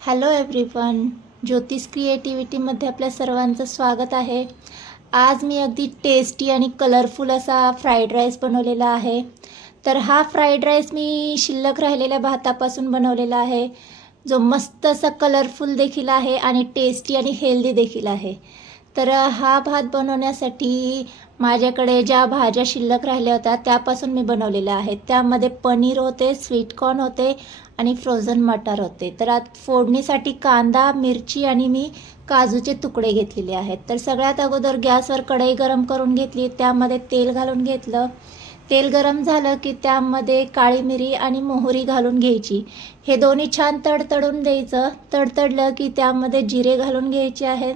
Hello everyone, ज्योतिष क्रिएटिव्हिटीमध्ये आपल्या सर्वांचं स्वागत आहे। आज मी अगदी टेस्टी आणि कलरफुल असा फ्राईड राईस बनवलेला आहे। तर हा फ्राईड राईस मी शिल्लक राहिलेल्या भातापासून बनवलेला आहे, जो मस्त असा कलरफुल देखील आहे आणि टेस्टी आणि हेल्दी देखील आहे। तर हा भात बनवण्यासाठी माझ्याकडे ज्या भाज्या शिल्लक राहिल्या होत्या त्यापासून मी बनवलेला आहे। त्यामध्ये पनीर होते, स्वीट कॉर्न होते आणि फ्रोझन मटार होते। तर आज फोडणीसाठी कांदा, मिरची आणि मी काजूचे तुकडे घेतलेले आहेत। तर सगळ्यात अगोदर गॅसवर कढई गरम करून घेतली, त्यामध्ये तेल घालून घेतलं। तेल गरम झालं की त्यामध्ये काळी मिरी आणि मोहरी घालून घ्यायची। हे दोन्ही छान तडतडून द्यायचं। तडतडलं की त्यामध्ये जिरे घालून घ्यायचे आहेत।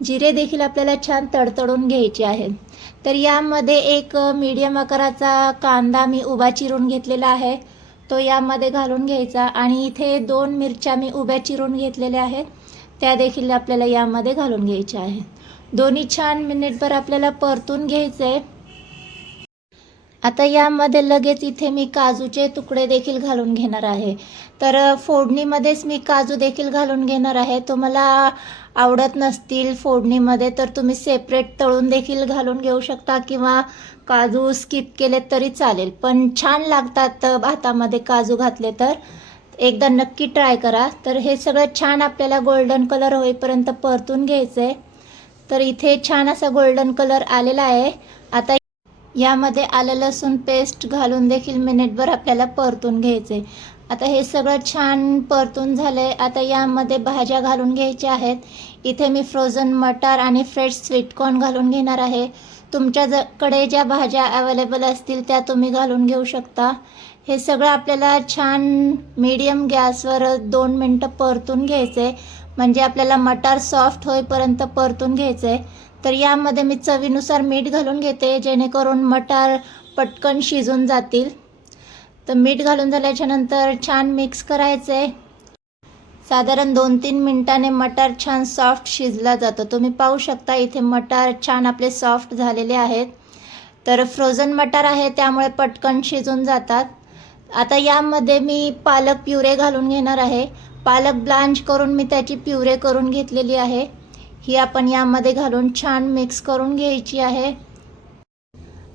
जिरे देखील आपल्याला छान तडतडून घ्यायचे आहेत। तर यामध्ये एक मीडियम आकाराचा कांदा मी उभा चिरून घेतलेला आहे, तो यामध्ये घालून घ्यायचा। आणि इथे 2 मिरच्या मी उभ्या चिरून घेतलेल्या आहेत, त्या देखील आपल्याला यामध्ये घालून घ्यायच्या आहेत। दोन्ही छान मिनिटभर आपल्याला परतून घ्यायचे। आता यामध्ये लगेच इथे मी काजूचे तुकडे देखील घालून घेणार आहे। तर फोडणीमध्येच मी काजू देखील घालून घेणार आहे। तुम्हाला आवडत नसतील फोडणीमध्ये तर तुम्ही सेपरेट तळून देखील घालून घेऊ शकता किंवा काजू स्किप केले तरी चालेल, पण छान लागतात भातामध्ये काजू घातले तर एकदा नक्की ट्राय करा। तर हे सगळं छान आपल्याला गोल्डन कलर होईपर्यंत परतून घ्यायचे। तर इथे छान असा गोल्डन कलर आलेला आहे। आता यामध्ये आलं लसूण पेस्ट घालून देखील मिनिटभर आपल्याला परतून घ्यायचे। आता हे सगळं छान परतून झाले। आता यामध्ये भाज्या घालून घ्यायच्या आहेत। इथे मी फ्रोझन मटार आणि फ्रेश स्वीट कॉर्न घालून घेणार आहे। तुमच्याकडे ज्या भाज्या अवेलेबल असतील त्या तुम्ही घालून घेऊ शकता। हे सगळं आपल्याला छान मीडियम गॅसवर 2 मिनटं परतून घ्यायचे, म्हणजे आपल्याला मटार सॉफ्ट होईपर्यंत परतून घ्यायचे। तर यामध्ये मी चवीनुसार मीठ घालून घेते, जेणेकरून मटार पटकन शिजून जातील। तर मीठ घालून झाल्याच्या नंतर छान मिक्स करायचे। साधारण 2-3 मिनिटांनी मटार छान सॉफ्ट शिजला जातो। तुम्ही पाहू शकता इथे मटार छान आपले सॉफ्ट झालेले आहेत। तर फ्रोझन मटार आहे त्यामुळे पटकन शिजून जातात। आता यामध्ये मी पालक प्युरे घालून घेणार आहे। पालक ब्लांच करून मी त्याची प्युरे करून घेतलेली आहे, ही आपण यामध्ये घालून छान मिक्स करून घ्यायची आहे।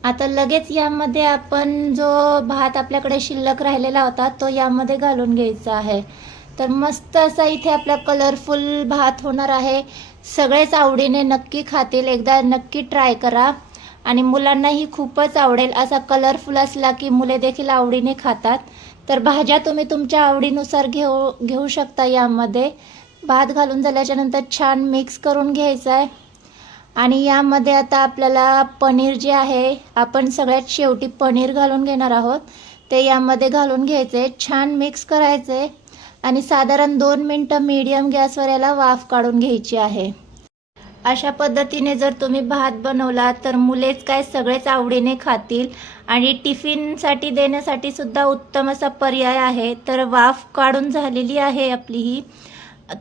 आता लगेच यामध्ये आपण जो भात आपल्याकडे शिल्लक राहिलेला होता तो यामध्ये घालून घ्यायचा आहे। तर मस्त असा इथे आपला कलरफुल भात होणार आहे। सगळेच आवडीने नक्की खातील, एकदा नक्की ट्राय करा आणि मुलांनाही खूपच आवडेल। असा कलरफुल असला की मुले देखील आवडीने खातात। तर भाज्या तुम्ही तुमच्या आवडीनुसार घेऊ शकता। यामध्ये भात घालून झाल्याच्या नंतर छान मिक्स करून घ्यायचं आहे। आणि यामध्ये आता आपल्याला पनीर जे आहे, आपण सगळ्यात शेवटी पनीर घालून घेणार आहोत, ते यामध्ये घालून घ्यायचे। छान मिक्स करायचे आणि साधारण 2 मिनटं मीडियम गॅसवर याला वाफ काढून घ्यायची आहे। अशा पद्धतीने जर तुम्ही भात बनवला तर मुलेच काय सगळेच आवडीने खातील आणि टिफिनसाठी देण्यासाठी सुद्धा उत्तम असा पर्याय आहे। तर वाफ काढून झालेली आहे आपली ही,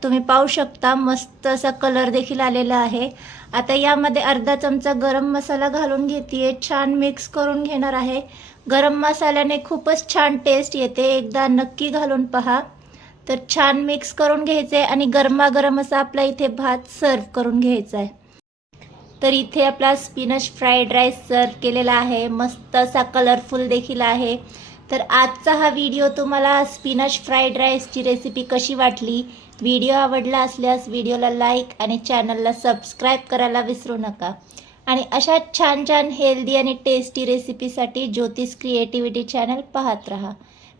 तुम्ही पाहू शकता मस्त असा कलर देखील आलेला आहे। आता यामध्ये अर्धा चमचा गरम मसाला घालून घेते, छान मिक्स करून घेणार आहे। गरम मसाल्याने खूपच छान टेस्ट येते, एकदा नक्की घालून पहा। तर छान मिक्स करून घ्यायचे आणि गरमागरम असा आपला इथे भात सर्व करून घ्यायचा आहे। तर इथे आपला स्पिनच फ्राईड राईस सर्व केलेला आहे, मस्त असा कलरफुल देखील आहे। तर आजचा हा व्हिडिओ तुम्हाला स्पिनच फ्राईड राईसची रेसिपी कशी वाटली? व्हिडिओ आवडला असल्यास व्हिडिओला लाईक आणि चॅनलला सबस्क्राईब करायला विसरू नका। आणि अशा छान छान हेल्दी आणि टेस्टी रेसिपीसाठी ज्योतिष क्रिएटिव्हिटी चॅनल पाहत राहा।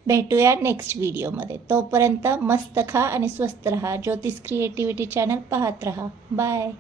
भेटूया नेक्स्ट व्हिडिओमध्ये, तोपर्यंत मस्त खा आणि स्वस्त रहा। ज्योतिष क्रिएटिव्हिटी चॅनल पाहत रहा। बाय।